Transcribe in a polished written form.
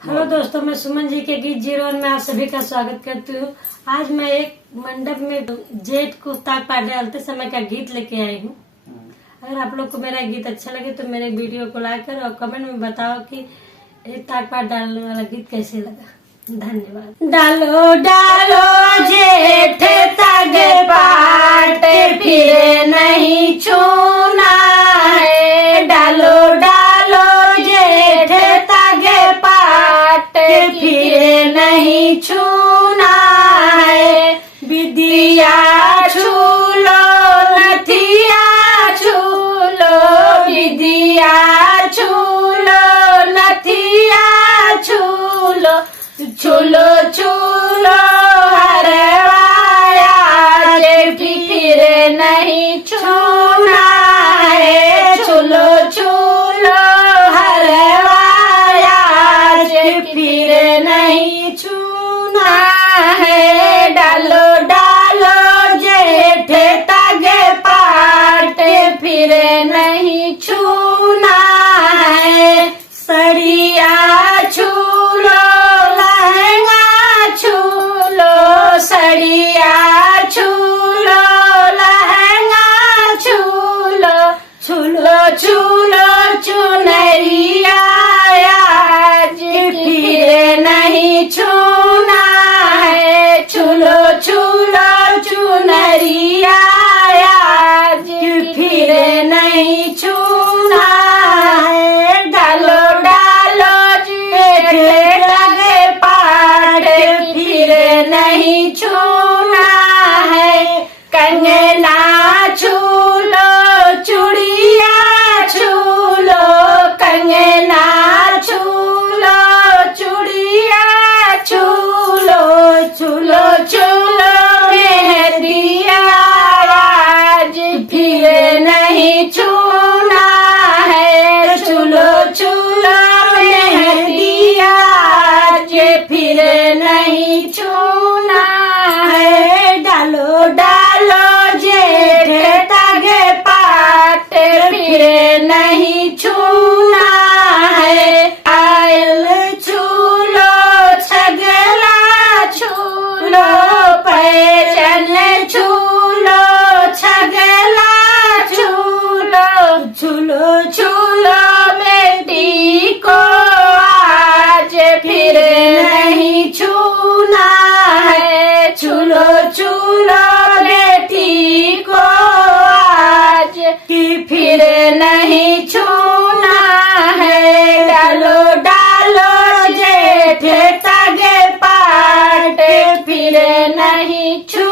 Hello दोस्तों, मैं सुमन जी के गीत 01 में आप सभी का स्वागत करती हूँ। आज मैं एक मंडप में जेठ को ताक पात डालते समय का गीत लेके आई हूँ। अगर आप लोग को मेरा गीत अच्छा लगे तो मेरे वीडियो को लाइक करो और कमेंट में बताओ कि एक ताक पात डालने वाला गीत कैसे लगा। धन्यवाद। डालो डालो जेठ ताग पाट फिर नहीं छूना है। डालो डालो जेठ ताग पाट फिर नहीं छूना है। विदिया छूलो नथिया छूलो, विदिया छूलो नथिया छूलो, छूलो छूलो हरवाया जे फिर नहीं छूना है। छूलो छूलो हरवाया जे फिर नहीं छूना है। डालो डालो जेठ ताग पाट फिर नहीं छूना है। सड़िया छूलो सड़िया छूलो लहंगा छूलो, छूलो छूलो चुनरिया आज फिर नहीं छूना है। छूलो छूलो चुनरिया आज फिर नहीं छूना है। डालो डालो जेठ ताग पाट फिर नहीं छूना है। कंगना छूलो चूड़िया छूलो, कंगना छूलो चूड़िया छूलो, छूलो छूलो मेहंदिया आज फिर नहीं छूना है। छूलो छूलो मेहंदिया आज फिर नहीं छूना है। डालो डालो जेठ ताग पाट फिर नहीं छूना है। आयल छूलो छगला छूलो, पैजन छूलो छगला छूलो, छूलो छूलो बेटी को आज फिर नहीं छूना है। छूलो छूलो बेटी को आज कि फिर नहीं छूना है। डालो डालो जेठ ताग पाट फिर नहीं छूना